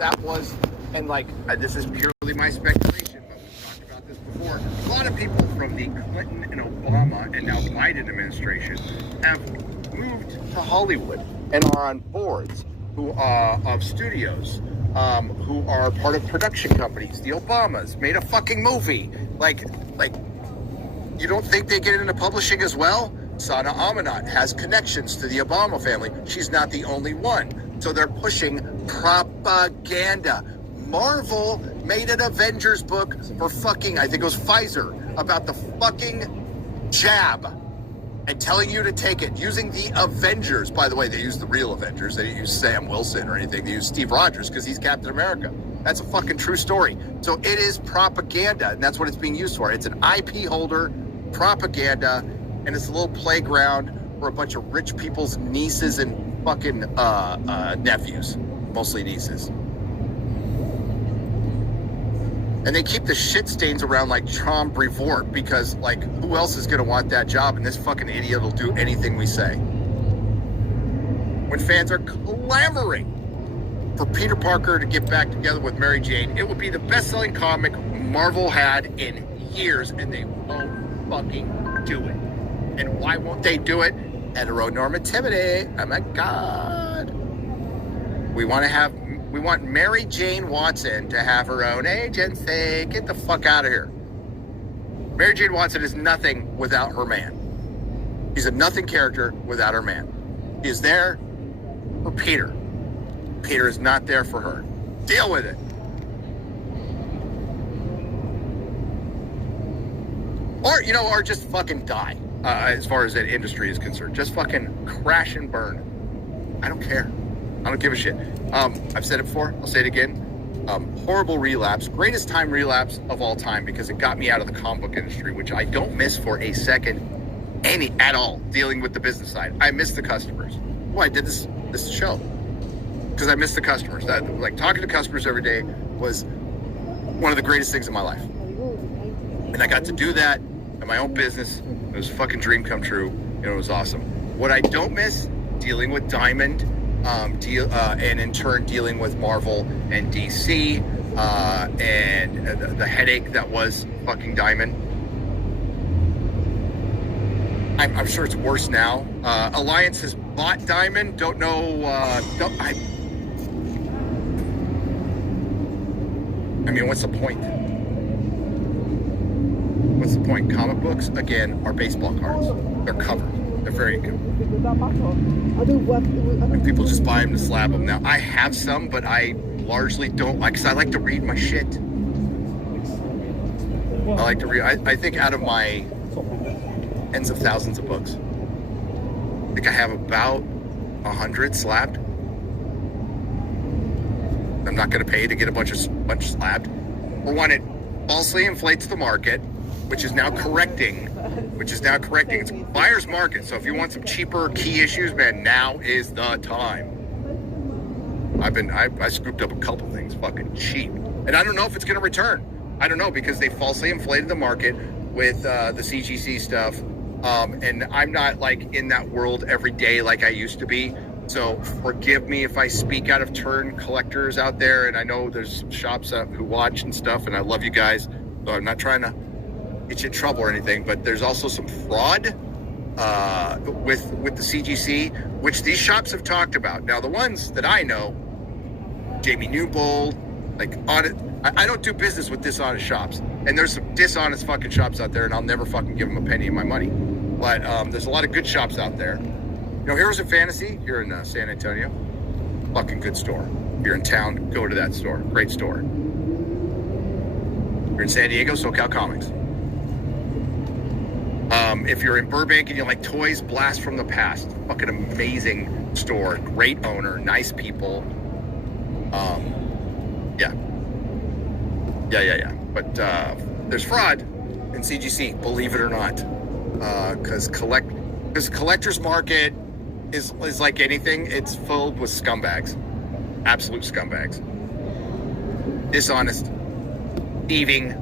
that was, and like, this is purely my speculation, but we've talked about this before. A lot of people from the Clinton and Obama and now Biden administration have moved to Hollywood and are on boards of studios, who are part of production companies. The Obamas made a fucking movie. Like, you don't think they get into publishing as well? Sana Amanat has connections to the Obama family. She's not the only one. So they're pushing propaganda. Marvel made an Avengers book for fucking, I think it was Pfizer, about the fucking jab and telling you to take it using the Avengers. By the way, they use the real Avengers. They didn't use Sam Wilson or anything. They use Steve Rogers because he's Captain America. That's a fucking true story. So it is propaganda, and that's what it's being used for. It's an IP holder, propaganda, and it's a little playground for a bunch of rich people's nieces and fucking nephews, mostly nieces. And they keep the shit stains around like Tom Brevoort because, like, who else is going to want that job? And this fucking idiot will do anything we say. When fans are clamoring for Peter Parker to get back together with Mary Jane, it will be the best-selling comic Marvel had in years, and they won't fucking do it. And why won't they do it? Heteronormativity. Oh my God. We want Mary Jane Watson to have her own agency. Get the fuck out of here. Mary Jane Watson is nothing without her man. He's a nothing character without her man. He is there for Peter. Peter is not there for her. Deal with it. Or just fucking die. As far as that industry is concerned, just fucking crash and burn. I don't care. I don't give a shit. I've said it before. I'll say it again. Horrible relapse. Greatest time relapse of all time because it got me out of the comic book industry, which I don't miss for a second at all, dealing with the business side. I miss the customers. Well, I did this show because I miss the customers. Like talking to customers every day was one of the greatest things in my life. And I got to do that in my own business. It was a fucking dream come true. And it was awesome. What I don't miss, dealing with Diamond, and in turn dealing with Marvel and DC, and the headache that was fucking Diamond. I'm sure it's worse now. Alliance has bought Diamond. Don't know. I mean, what's the point? What's the point? Comic books, again, are baseball cards. They're covered. They're very good. And people just buy them to slab them. Now, I have some, but I largely don't like, because I like to read my shit. I like to read. I think out of my tens of thousands of books, I think I have about 100 slabbed. I'm not going to pay to get a bunch slabbed. For one, it falsely inflates the market, which is now correcting. It's buyer's market. So if you want some cheaper key issues, man, now is the time. I scooped up a couple things fucking cheap. And I don't know if it's going to return. I don't know, because they falsely inflated the market with the CGC stuff. And I'm not like in that world every day like I used to be. So forgive me if I speak out of turn, collectors out there. And I know there's shops who watch and stuff, and I love you guys. So I'm not trying to get you in trouble or anything, but there's also some fraud with the CGC, which these shops have talked about. Now, the ones that I know, Jamie Newbold, like I don't do business with dishonest shops, and there's some dishonest fucking shops out there, and I'll never fucking give them a penny of my money. But there's a lot of good shops out there. Heroes of Fantasy here in San Antonio, fucking good store. If you're in town, go to that store. Great store. If you're in San Diego, SoCal Comics. If you're in Burbank and you like toys, Blast from the Past. Fucking amazing store. Great owner. Nice people. Yeah. But there's fraud in CGC, believe it or not. Because collector's market is like anything. It's filled with scumbags. Absolute scumbags. Dishonest, thieving,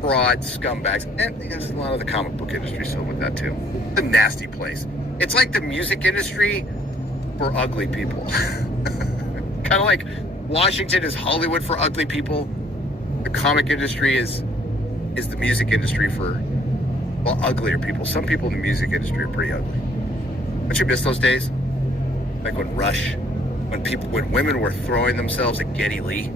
fraud scumbags. And there's a lot of the comic book industry filled with that too. It's a nasty place. It's like the music industry for ugly people. Kind of like Washington is Hollywood for ugly people. The comic industry is the music industry for, well, uglier people. Some people in the music industry are pretty ugly. Don't you miss those days? Like when Rush, when women were throwing themselves at Geddy Lee.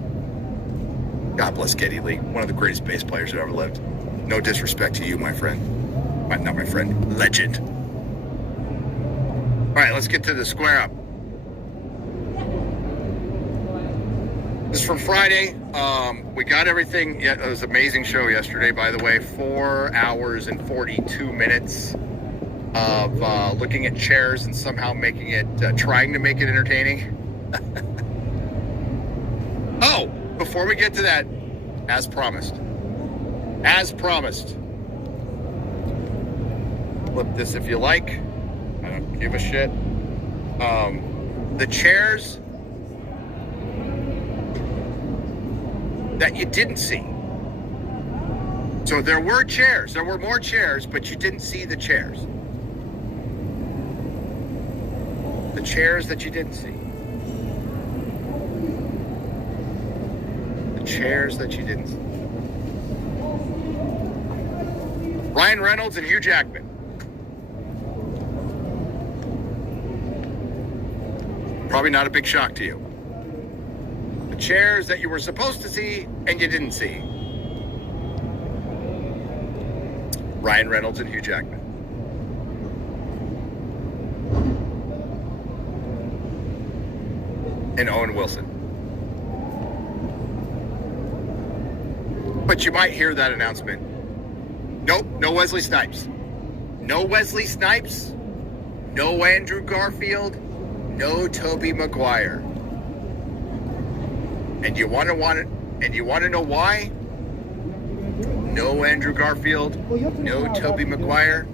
God bless Geddy Lee, one of the greatest bass players who ever lived. No disrespect to you, my friend. Not my friend, legend. All right, let's get to the square up. This is from Friday. We got everything. Yeah, it was an amazing show yesterday, by the way. 4 hours and 42 minutes of looking at chairs and somehow making it, trying to make it entertaining. Oh, before we get to that, as promised, flip this if you like. I don't give a shit. The chairs that you didn't see. So there were more chairs, but you didn't see the chairs. The chairs that you didn't see. The chairs that you didn't see. Ryan Reynolds and Hugh Jackman. Probably not a big shock to you. The chairs that you were supposed to see and you didn't see. Ryan Reynolds and Hugh Jackman. And Owen Wilson. But you might hear that announcement. Nope, no Wesley Snipes. No Wesley Snipes. No Andrew Garfield. No Tobey Maguire. And you want to know why? No Andrew Garfield, no Tobey Maguire.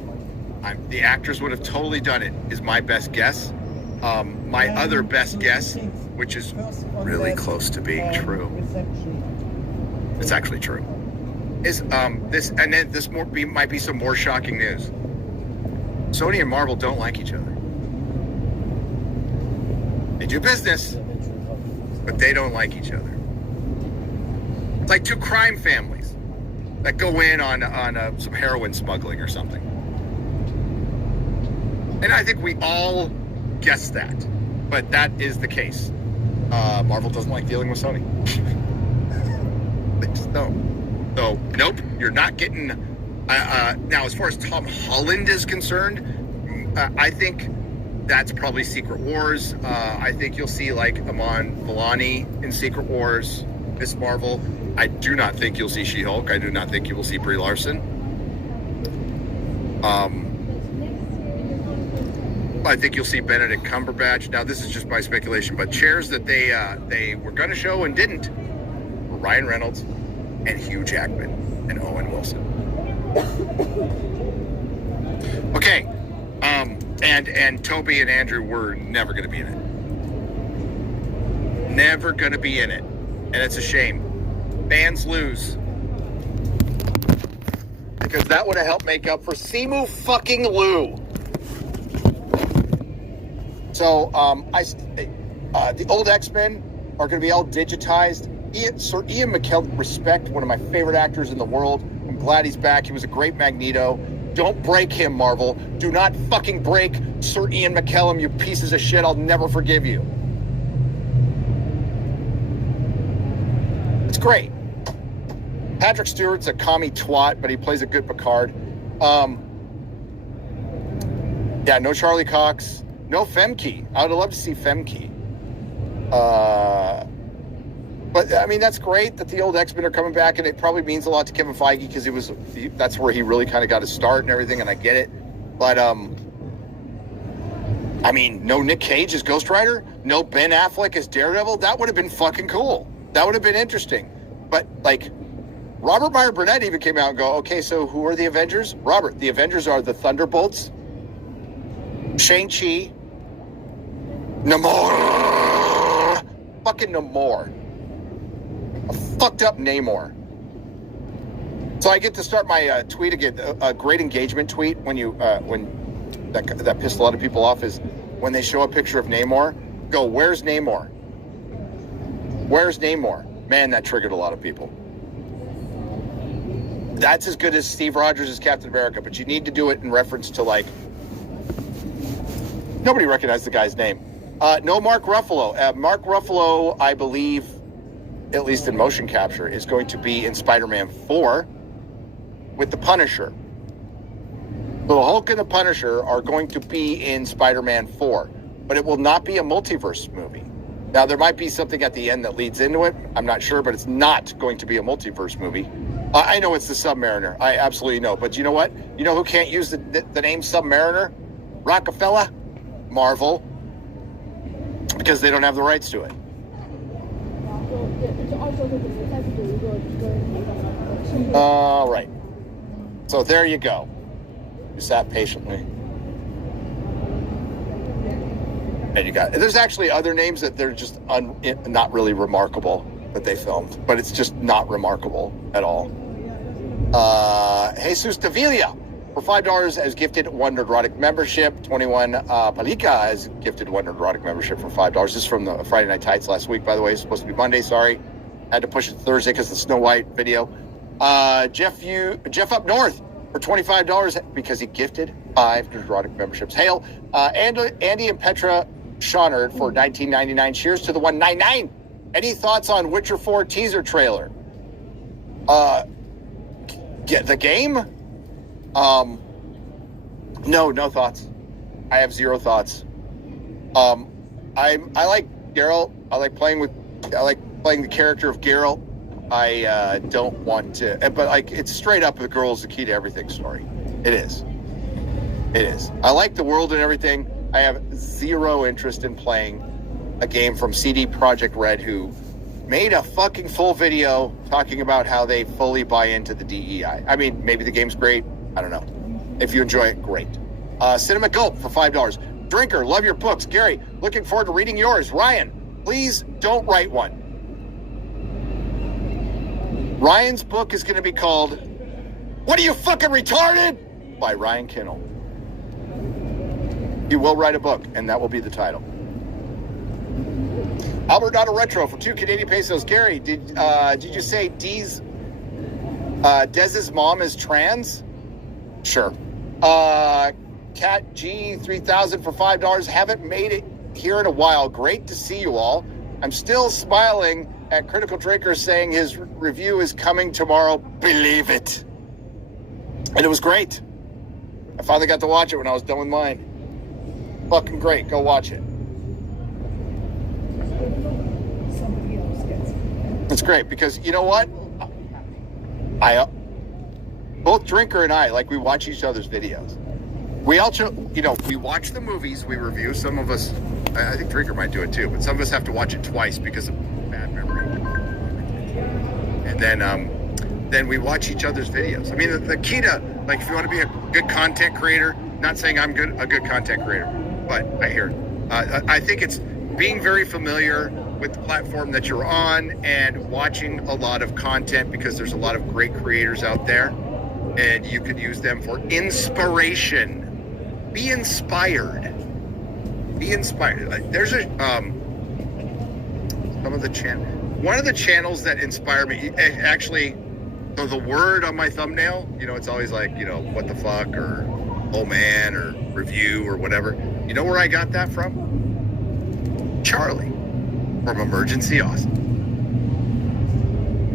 The actors would have totally done it, is my best guess. My other best guess, which is really close to being true. It's actually true. Is this, and then this might be some more shocking news. Sony and Marvel don't like each other. They do business, but they don't like each other. It's like two crime families that go in on some heroin smuggling or something. And I think we all guessed that, but that is the case. Marvel doesn't like dealing with Sony. They just don't. So, nope, you're not getting... now, as far as Tom Holland is concerned, I think that's probably Secret Wars. I think you'll see, like, Iman Vellani in Secret Wars, Miss Marvel. I do not think you'll see She-Hulk. I do not think you will see Brie Larson. I think you'll see Benedict Cumberbatch. Now, this is just my speculation, but chairs that they were going to show and didn't were Ryan Reynolds and Hugh Jackman and Owen Wilson. Okay, and Toby and Andrew were never going to be in it. Never going to be in it, and it's a shame. Fans lose, because that would have helped make up for Simu fucking Liu. So, the old X-Men are going to be all digitized. Sir Ian McKellen, respect, one of my favorite actors in the world. I'm glad he's back. He was a great Magneto. Don't break him, Marvel. Do not fucking break Sir Ian McKellen, you pieces of shit. I'll never forgive you. It's great. Patrick Stewart's a commie twat, but he plays a good Picard. Yeah, no Charlie Cox. No Femke. I would love to see Femke. But, I mean, that's great that the old X-Men are coming back, and it probably means a lot to Kevin Feige because that's where he really kind of got his start and everything, and I get it. But, I mean, no Nick Cage as Ghost Rider, no Ben Affleck as Daredevil. That would have been fucking cool. That would have been interesting. But, like, Robert Meyer Burnett even came out and go, okay, so who are the Avengers? Robert, the Avengers are the Thunderbolts, Shang-Chi, Namor, fucking Namor. A fucked up Namor. So I get to start my tweet again. A great engagement tweet when that pissed a lot of people off is when they show a picture of Namor. Go, where's Namor? Where's Namor? Man, that triggered a lot of people. That's as good as Steve Rogers as Captain America, but you need to do it in reference to, like, nobody recognized the guy's name. No Mark Ruffalo. Mark Ruffalo, I believe, at least in motion capture, is going to be in Spider-Man 4 with the Punisher. So the Hulk and the Punisher are going to be in Spider-Man 4, but it will not be a multiverse movie. Now, there might be something at the end that leads into it. I'm not sure, but it's not going to be a multiverse movie. I know it's the Submariner. I absolutely know. But you know what? You know who can't use the name Submariner? Rockefeller? Marvel. Because they don't have the rights to it. All right. So there you go. You sat patiently. And you got, there's actually other names that they're just not really remarkable that they filmed, but it's just not remarkable at all. Jesus Davila for $5 has gifted one Nerdrotic membership. 21 Palika has gifted one Nerdrotic membership for $5. This is from the Friday Night Tights last week, by the way. It's supposed to be Monday, sorry. Had to push it to Thursday because of the Snow White video. Jeff Up North for $25 because he gifted 5 Nerdrotic memberships. Hail. Andy and Petra Shawnard for $19.99. Cheers to the 199. Any thoughts on Witcher 4 teaser trailer? Get the game? No thoughts. I have zero thoughts. I like Geralt. I like playing the character of Geralt. I don't want to, but like, it's straight up the girl is the key to everything story. It is. I like the world and everything. I have zero interest in playing a game from CD Projekt Red, who made a fucking full video talking about how they fully buy into the DEI. I mean, maybe the game's great. I don't know. If you enjoy it, great. Cinema Gulp for $5. Drinker, love your books. Gary, looking forward to reading yours. Ryan, please don't write one. Ryan's book is going to be called What Are You Fucking Retarded? By Ryan Kinnell. He will write a book, and that will be the title. Albert Dotto Retro for 2 Canadian pesos. Gary, did you say Dez's mom is trans? Sure. Cat G 3000 for $5. Haven't made it here in a while. Great to see you all. I'm still smiling at Critical Drinker saying his review is coming tomorrow. Believe it. And it was great. I finally got to watch it when I was done with mine. Fucking great. Go watch it. It's great because you know what? Both Drinker and I, like, we watch each other's videos. We also, we watch the movies, we review. Some of us, I think Drinker might do it too, but some of us have to watch it twice because of bad memory. And then we watch each other's videos. I mean, the key to, like, if you want to be a good content creator, not saying I'm a good content creator, but I hear it. I think it's being very familiar with the platform that you're on and watching a lot of content, because there's a lot of great creators out there and you could use them for inspiration. Be inspired. Be inspired. There's one of the channels that inspire me, actually, so the word on my thumbnail, it's always like, what the fuck, or oh man, or review, or whatever. You know where I got that from? Charlie from Emergency Austin.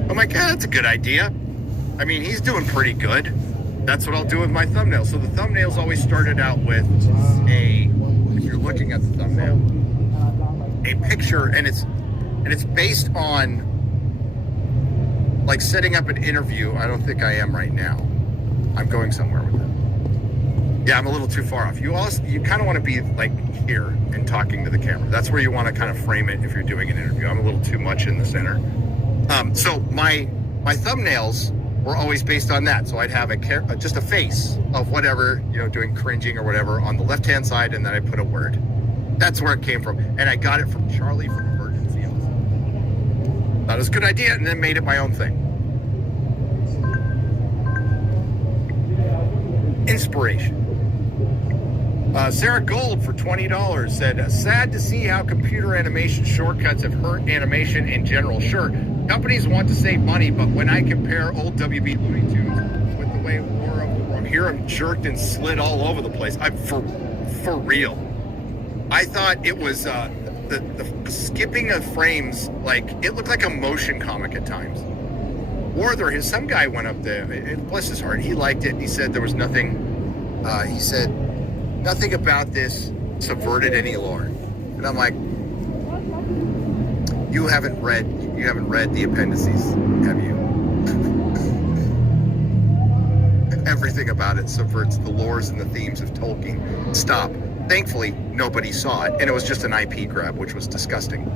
I'm like, that's a good idea. I mean, he's doing pretty good. That's what I'll do with my thumbnail. So the thumbnails always started out with if you're looking at the thumbnail, a picture, and it's based on, like, setting up an interview. I don't think I am right now. I'm going somewhere with it. Yeah, I'm a little too far off. You kind of want to be like here and talking to the camera. That's where you want to kind of frame it if you're doing an interview. I'm a little too much in the center. So my thumbnails were always based on that. So I'd have just a face of whatever, doing cringing or whatever on the left-hand side, and then I put a word. That's where it came from. And I got it from Charlie from Emergency Austin. That was a good idea, and then made it my own thing. Inspiration. Sarah Gold for $20 said, sad to see how computer animation shortcuts have hurt animation in general. Sure, companies want to save money, but when I compare old WB Looney Tunes with the way War of the World, here I'm jerked and slid all over the place. I'm for real. I thought it was the skipping of frames, like it looked like a motion comic at times. Werther, some guy went up there, bless his heart, he liked it. He said there was nothing, he said, nothing about this subverted any lore. And I'm like, you haven't read the appendices, have you? Everything about it subverts the lores and the themes of Tolkien. Stop. Thankfully, nobody saw it, and it was just an IP grab, which was disgusting.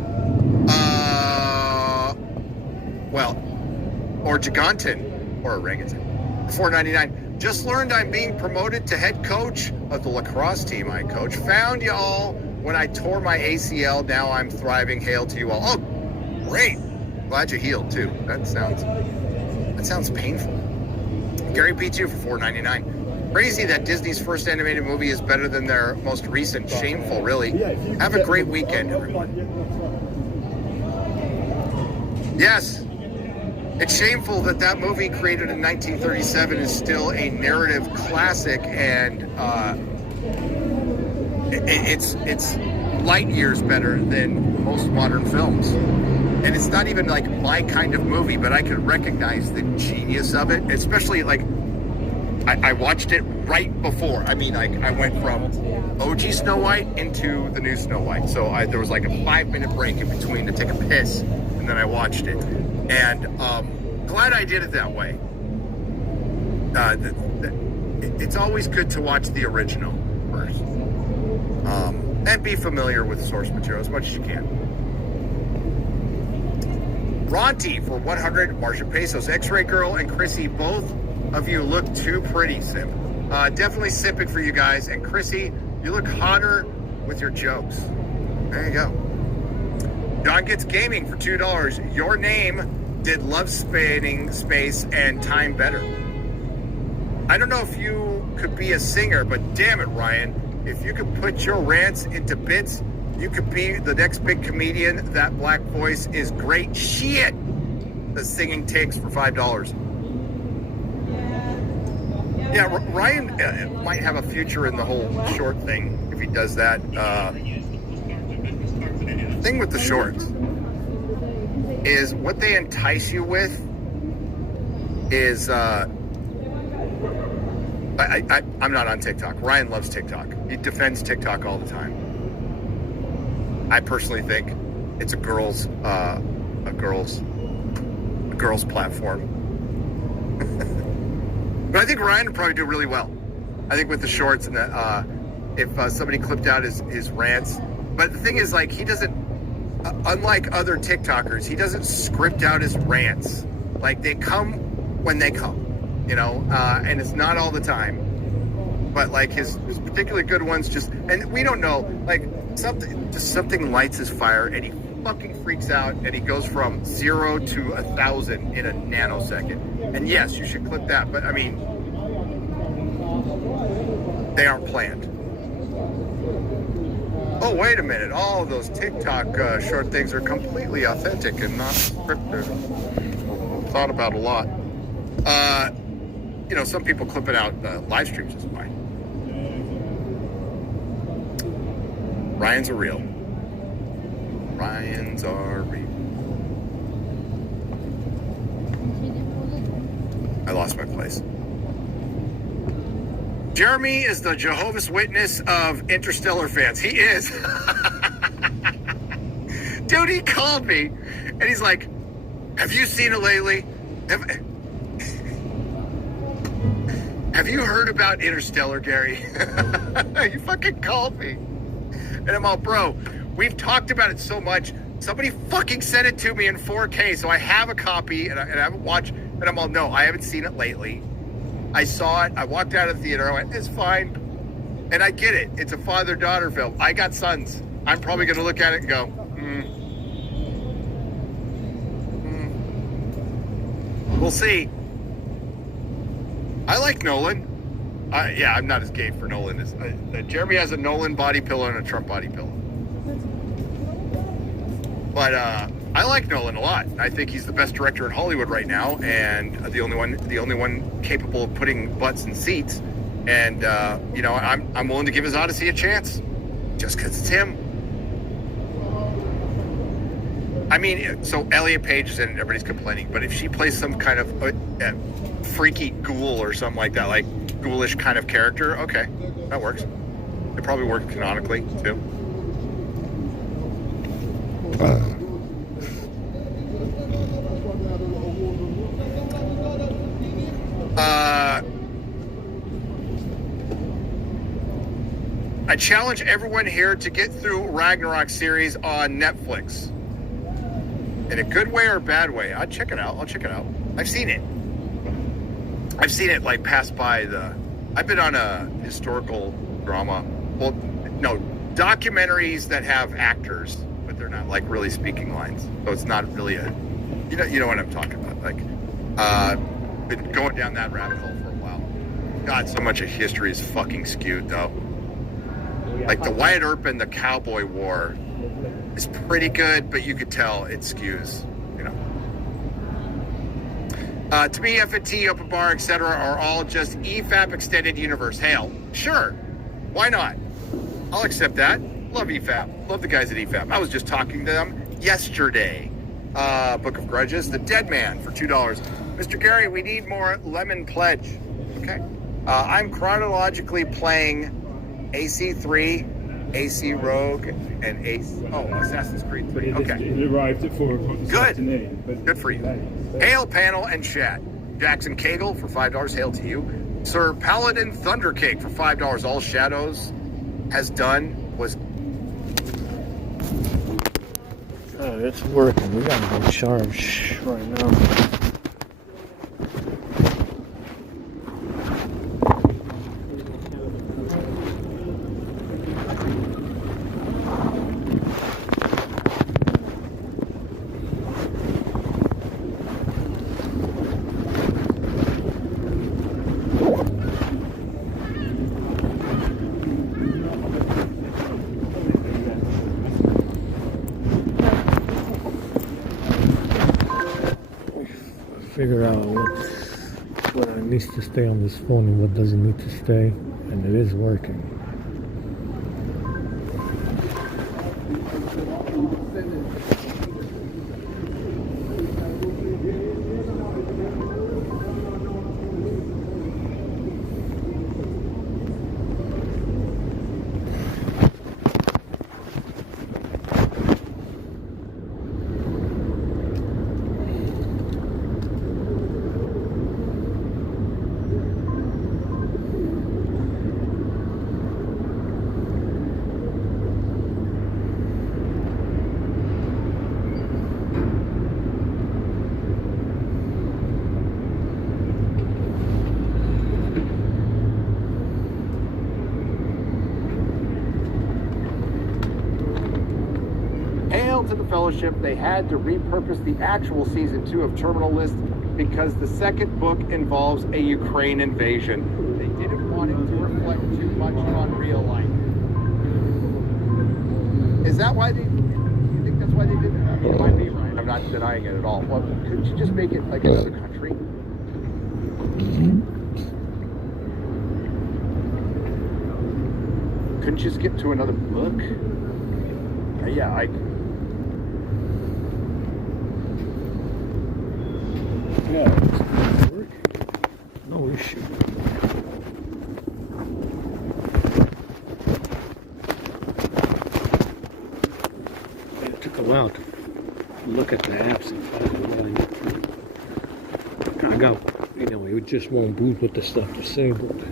Well, or Gigantin, or Orangutan, $4.99. Just learned I'm being promoted to head coach of the lacrosse team I coach. Found y'all when I tore my ACL. Now I'm thriving. Hail to you all. Oh, great. Glad you healed, too. That sounds painful. Gary P2 for $4.99. Crazy that Disney's first animated movie is better than their most recent. Shameful, really. Have a great weekend, everyone. Yes. It's shameful that movie created in 1937 is still a narrative classic, and it's light years better than most modern films. And it's not even like my kind of movie, but I can recognize the genius of it, especially like I watched it right before. I mean, like I went from OG Snow White into the new Snow White. So there was like a 5-minute break in between to take a piss, and then I watched it. And glad I did it that way. It's always good to watch the original first. And be familiar with source material as much as you can. Ronti for 100 Martian pesos. X-Ray Girl and Chrissy, both of you look too pretty, Simp. Definitely simping for you guys. And Chrissy, you look hotter with your jokes. There you go. Don Gets Gaming for $2. Your name did Love Spanning Space and Time better. I don't know if you could be a singer, but damn it, Ryan, if you could put your rants into bits, you could be the next big comedian. That black voice is great shit. The singing takes for $5. Yeah, Ryan might have a future in the whole short thing if he does that. Thing with the shorts is what they entice you with is I'm not on TikTok. Ryan loves TikTok. He defends TikTok all the time. I personally think it's a girls platform. But I think Ryan would probably do really well. I think with the shorts and the if somebody clipped out his rants. But the thing is, like, he doesn't, unlike other TikTokers, he doesn't script out his rants. Like, they come when they come, you know, and it's not all the time. But like his particularly good ones and we don't know, like something lights his fire and he fucking freaks out and he goes from 0 to 1,000 in a nanosecond. And yes, you should clip that, but I mean, they aren't planned. Oh, wait a minute. All of those TikTok short things are completely authentic and not scripted. Thought about a lot. You know, some people clip it out live streams is fine. Ryans are real. Ryans are real. I lost my place. Jeremy is the Jehovah's Witness of Interstellar fans. He is. Dude, he called me and he's like, have you seen it lately? Have you heard about Interstellar, Gary? You fucking called me. And I'm all, bro, we've talked about it so much. Somebody fucking sent it to me in 4K, so I have a copy, and I haven't watched, and I'm all, no, I haven't seen it lately. I saw it, I walked out of the theater, I went, it's fine. And I get it, it's a father-daughter film. I got sons. I'm probably gonna look at it and go, We'll see. I like Nolan. Yeah, I'm not as gay for Nolan as Jeremy has a Nolan body pillow and a Trump body pillow. But I like Nolan a lot. I think he's the best director in Hollywood right now, and the only one capable of putting butts in seats. And you know, I'm willing to give his Odyssey a chance, just because it's him. I mean, so Elliot Page is in it, everybody's complaining, but if she plays some kind of freaky ghoul or something like that, like ghoulish kind of character, okay, that works. It probably works canonically too. I challenge everyone here to get through Ragnarok series on Netflix. In a good way or a bad way. I'll check it out. I've seen it. Like pass by the... I've been on a historical drama. Well, no, documentaries that have actors, but they're not like really speaking lines. So it's not really a... You know what I'm talking about. Like, been going down that rabbit hole for a while. God, so much of history is fucking skewed though. Like the Wyatt Earp and the Cowboy War is pretty good, but you could tell it skews, you know. To me, F&T, Open Bar, etc. are all just EFAP extended universe. Hell, sure. Why not? I'll accept that. Love EFAP. Love the guys at EFAP. I was just talking to them yesterday. Book of Grudges, The Dead Man for $2. Mr. Gary, we need more Lemon Pledge. Okay. I'm chronologically playing AC3, AC Rogue, and Assassin's Creed 3. Okay. It arrived at 4 o'clock this afternoon. Good. Good for you. Hail, panel, and chat. Jackson Cagle for $5. Hail to you. Sir Paladin Thundercake for $5. All Shadows has done was... Oh, it's working. We gotta go charge right now. Figure out what needs to stay on this phone and what doesn't need to stay, and it is working. To the Fellowship, they had to repurpose the actual season 2 of Terminal List because the second book involves a Ukraine invasion. They didn't want it to reflect too much on real life. Is that why they... You think that's why they did that? It might be right. I'm not denying it at all. Well, couldn't you just make it like another country? Couldn't you skip to another book? Yeah, Yeah, it's working. No issue. It took a while to look at the apps and find what I need to. I got, it just won't boot with the stuff disabled.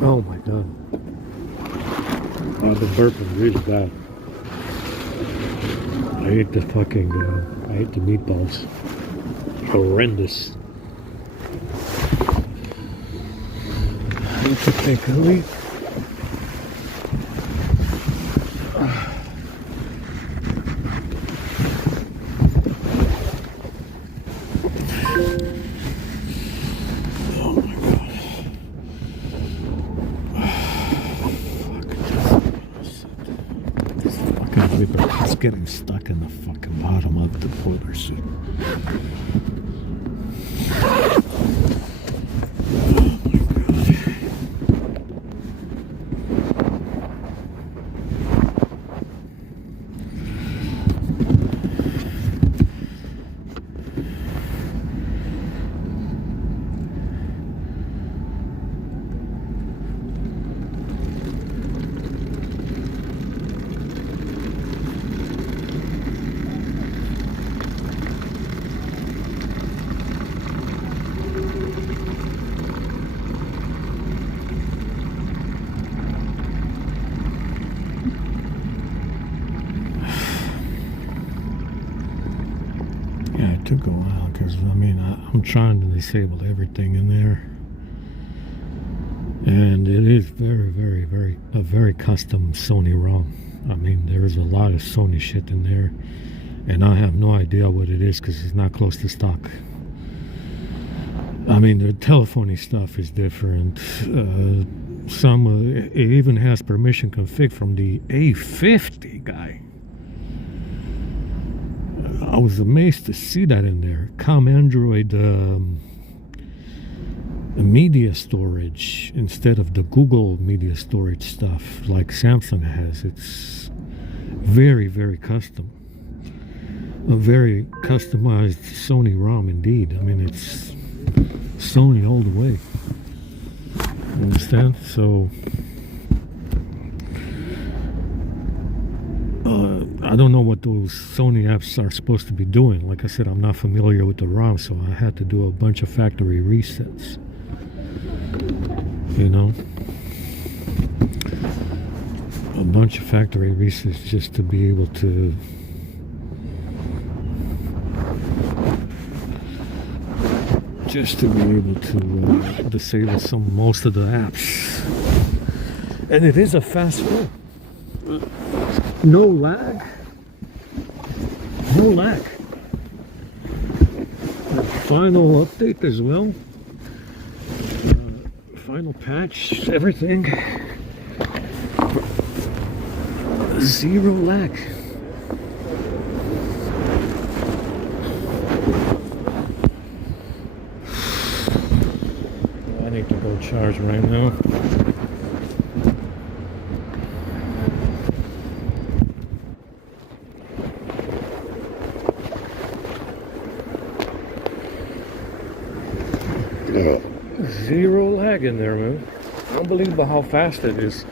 Oh my god. Oh, the burping really bad. I hate the fucking, I hate the meatballs. Horrendous. I need to take a leak. but it's getting stuck in the fucking bottom of the boiler suit. Yeah, it took a while because I mean I'm trying to disable everything in there, and it is a very custom Sony ROM. I mean there is a lot of Sony shit in there, and I have no idea what it is because it's not close to stock. I mean the telephony stuff is different. It even has permission config from the A50 guy. I was amazed to see that in there. Android media storage instead of the Google media storage stuff like Samsung has. It's very custom. A very customized Sony ROM indeed. I mean, it's Sony all the way. You understand? So I don't know what those Sony apps are supposed to be doing. Like I said, I'm not familiar with the ROM, so I had to do a bunch of factory resets. You know? A bunch of factory resets just to be able to disable most of the apps. And it is a fast flow. No lag. No lag. The final update as well. Final patch, everything. Zero lag. I need to go charge right now. Zero lag in there, man. Unbelievable how fast it is.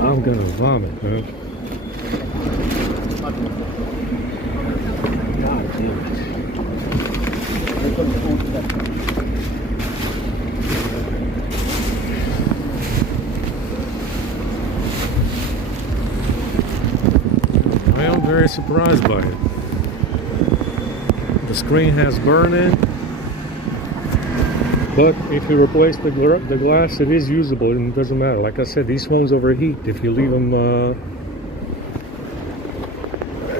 I'm gonna vomit, man. God damn it. I am very surprised by it. The screen has burn-in, but if you replace the glass, it is usable and it doesn't matter. Like I said, these phones overheat if you leave them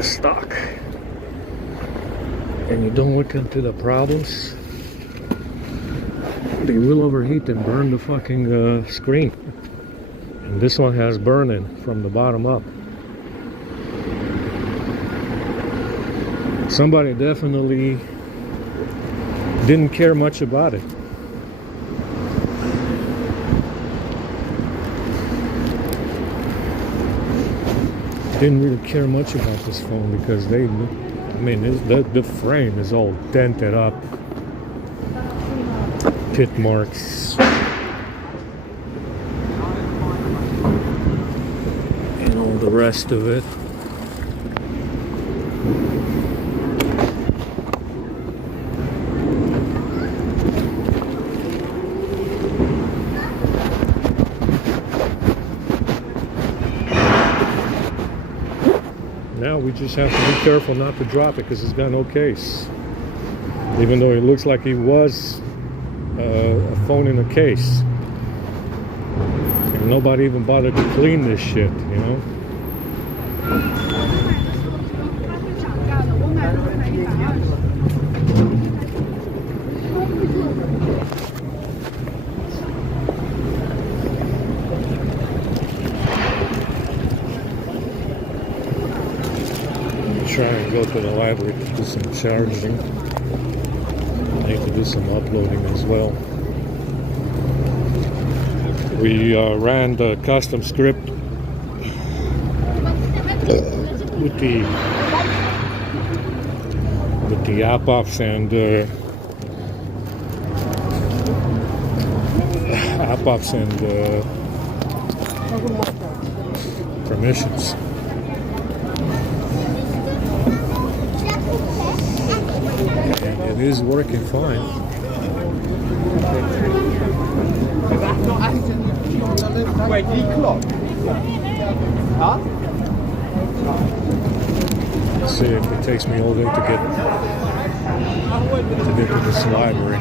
stock and you don't look into the problems. They will overheat and burn the fucking screen. And this one has burn-in from the bottom up. Somebody definitely didn't care much about it. Didn't really care much about this phone because the frame is all dented up, pit marks, and all the rest of it. Now we just have to be careful not to drop it because it's got no case. Even though it looks like it was a phone in a case. And nobody even bothered to clean this shit, you know? go to the library to do some charging. I need to do some uploading as well. We ran the custom script with the app ops and permissions. And it is working fine. Wait, clock? Huh? Let's see if it takes me all day to get to this library.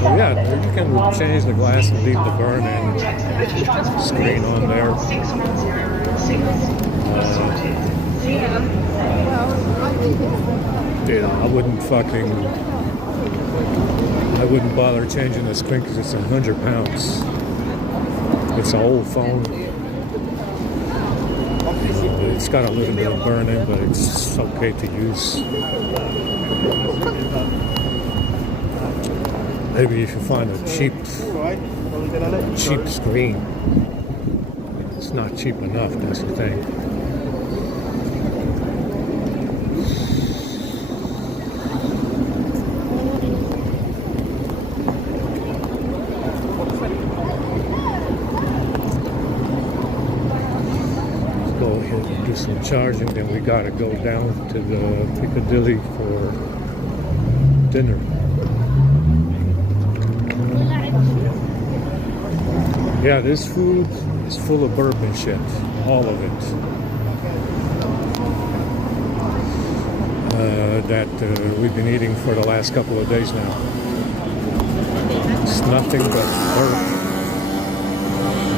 So yeah, you can change the glass and leave the burn-in screen on there. I wouldn't bother changing the screen because it's 100 pounds. It's an old phone. It's got a little bit of burn-in, but it's okay to use. Maybe if you find a cheap screen. It's not cheap enough, that's the thing. Let's go ahead and do some charging, then we gotta go down to the Piccadilly for dinner. Yeah, this food is full of burp and shit. All of it. That we've been eating for the last couple of days now. It's nothing but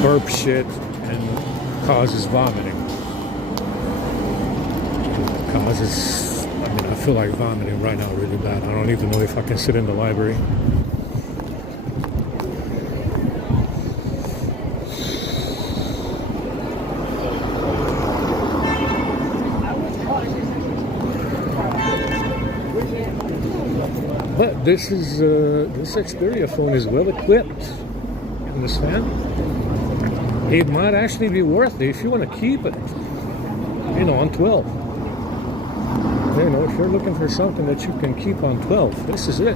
burp shit, and causes vomiting. I feel like vomiting right now really bad. I don't even know if I can sit in the library. But this Xperia phone is well equipped. You understand? It might actually be worth it if you want to keep it. On 12. If you're looking for something that you can keep on 12, this is it.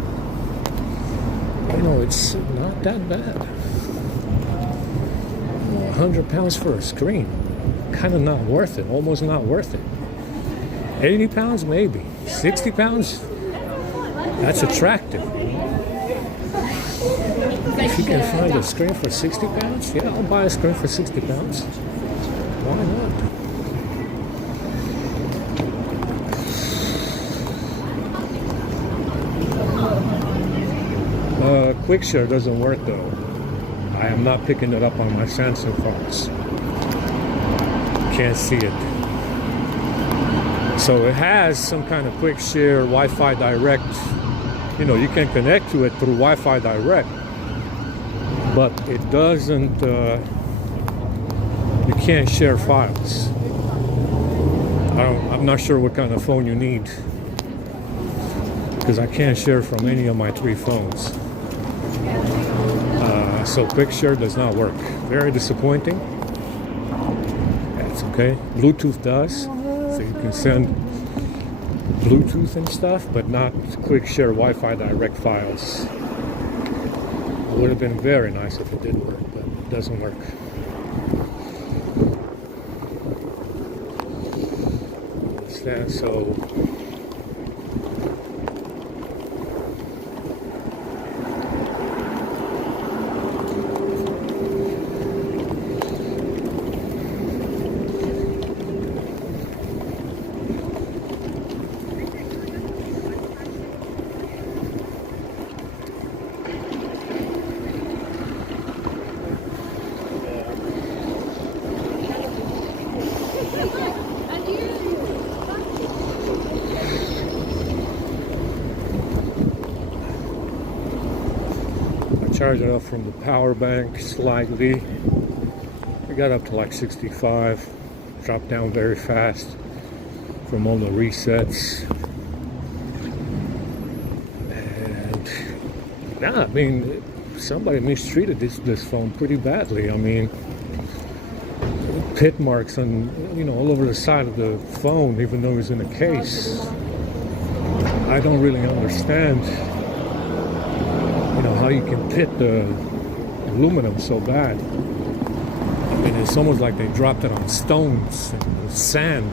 It's not that bad. 100 pounds for a screen. Kind of not worth it. Almost not worth it. 80 pounds, maybe. 60 pounds? That's attractive. If you can find a screen for 60 pounds, yeah, I'll buy a screen for 60 pounds. Why not? Quick share doesn't work though. I am not picking it up on my Samsung phones. Can't see it. So it has some kind of quick share Wi-Fi direct. You can connect to it through Wi-Fi direct, but it doesn't. You can't share files. I'm not sure what kind of phone you need, because I can't share from any of my 3 phones. So quick share does not work. Very disappointing. That's okay. Bluetooth does, so you can send Bluetooth and stuff, but not quick share Wi-Fi direct files. It would have been very nice if it did work, but it doesn't work. Understand? So charge it up from the power bank slightly. We got up to like 65, dropped down very fast from all the resets. And nah, I mean, somebody mistreated this phone pretty badly. I mean, pit marks on, you know, all over the side of the phone, even though it was in a case. I don't really understand, you know, how you can pit the aluminum so bad. I mean, it's almost like they dropped it on stones and sand.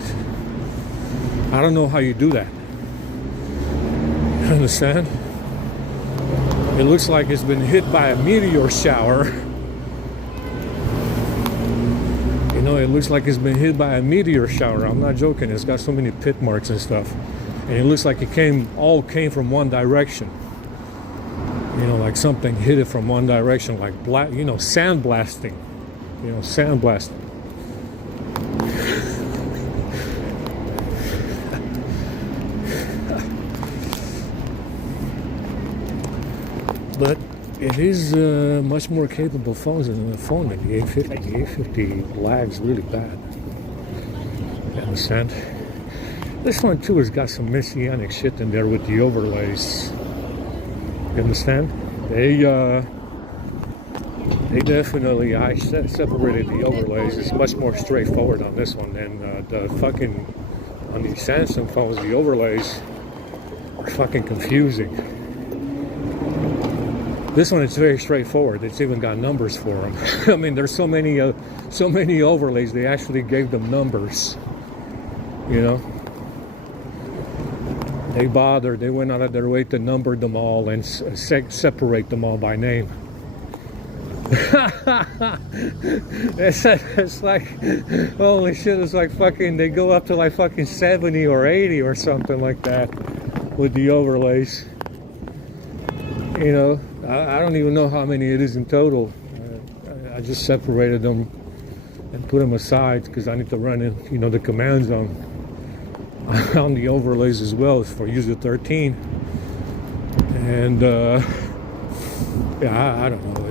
I don't know how you do that. You understand? It looks like it's been hit by a meteor shower. You know, it looks like it's been hit by a meteor shower. I'm not joking. It's got so many pit marks and stuff. And it looks like it all came from one direction. You know, like something hit it from one direction, like sandblasting. You know, sandblasting. But it is much more capable phones than the phone than the 850. The 850 lags really bad. You understand? This one too has got some messianic shit in there with the overlays. You understand? They definitely, I separated the overlays. It's much more straightforward on this one than the fucking, on the Samsung phones, the overlays are fucking confusing. This one is very straightforward. It's even got numbers for them. I mean, there's so many overlays, they actually gave them numbers, you know? They went out of their way to number them all and separate them all by name. it's like, holy shit, it's like fucking, they go up to like fucking 70 or 80 or something like that with the overlays. You know, I don't even know how many it is in total. I just separated them and put them aside because I need to run in, you know, the commands on the overlays as well for user 13. And yeah, I don't know,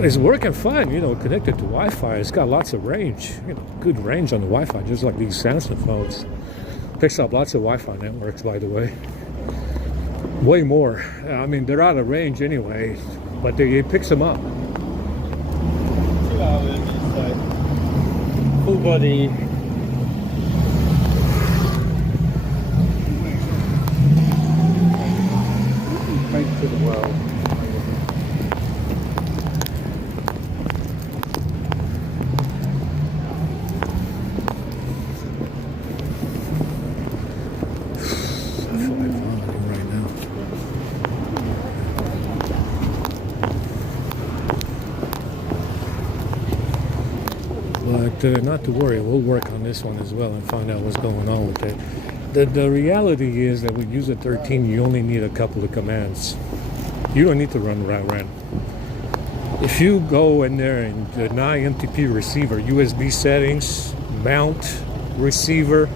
it's working fine, you know, connected to Wi-Fi. It's got lots of range, you know, good range on the Wi-Fi, just like these Samsung phones. Picks up lots of Wi-Fi networks, by the way. Way more. I mean, they're out of range anyway, but it picks them up. 2 hours, so full body. Thanks to the world. But not to worry, we'll work on this one as well and find out what's going on with it. The reality is that with user 13, you only need a couple of commands. You don't need to run ran. If you go in there and deny MTP receiver, USB settings, mount receiver,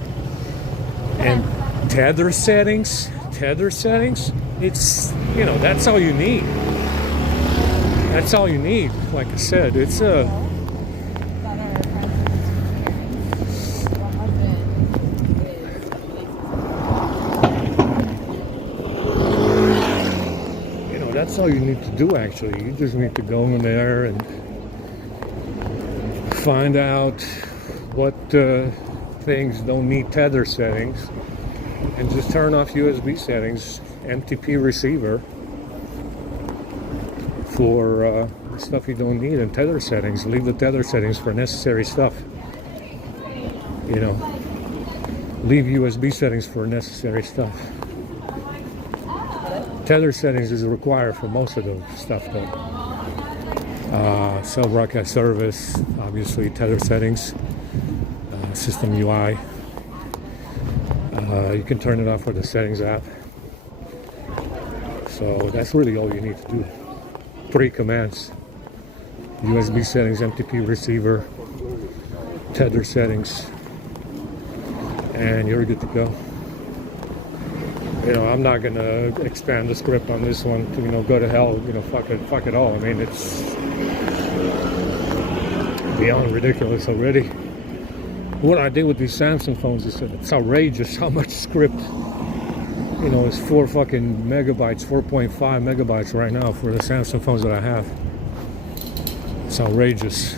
and tether settings, it's, you know, that's all you need. That's all you need. Like I said, it's a that's all you need to do, actually. You just need to go in there and find out what things don't need tether settings and just turn off USB settings, MTP receiver for stuff you don't need, and tether settings. Leave the tether settings for necessary stuff. You know, leave USB settings for necessary stuff. Tether settings is required for most of the stuff though. Cell broadcast service, obviously tether settings, system UI. You can turn it off for the settings app. So that's really all you need to do. 3 commands: USB settings, MTP receiver, tether settings, and you're good to go. You know, I'm not gonna expand the script on this one to, you know, go to hell, you know, fuck it all. I mean, it's beyond ridiculous already. What I did with these Samsung phones is it's outrageous how much script. You know, it's 4 fucking megabytes, 4.5 megabytes right now for the Samsung phones that I have. It's outrageous.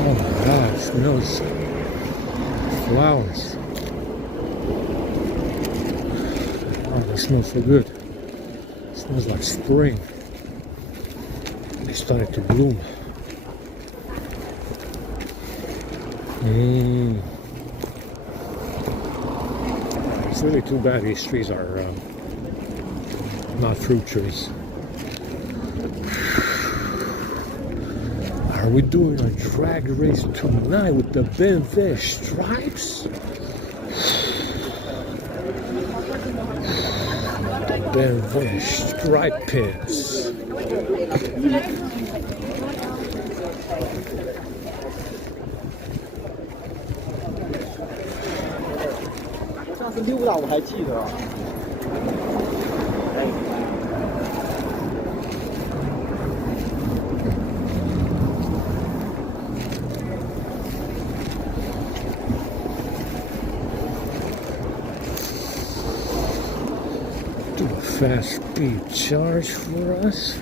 Oh my God, it smells flowers. Oh, that smells so good. It smells like spring. They started to bloom. It's really too bad these trees are not fruit trees. Are we doing a drag race tonight with the BMW stripes? The BMW stripe pins. 溜达我还记得。Do a fast speed charge for us.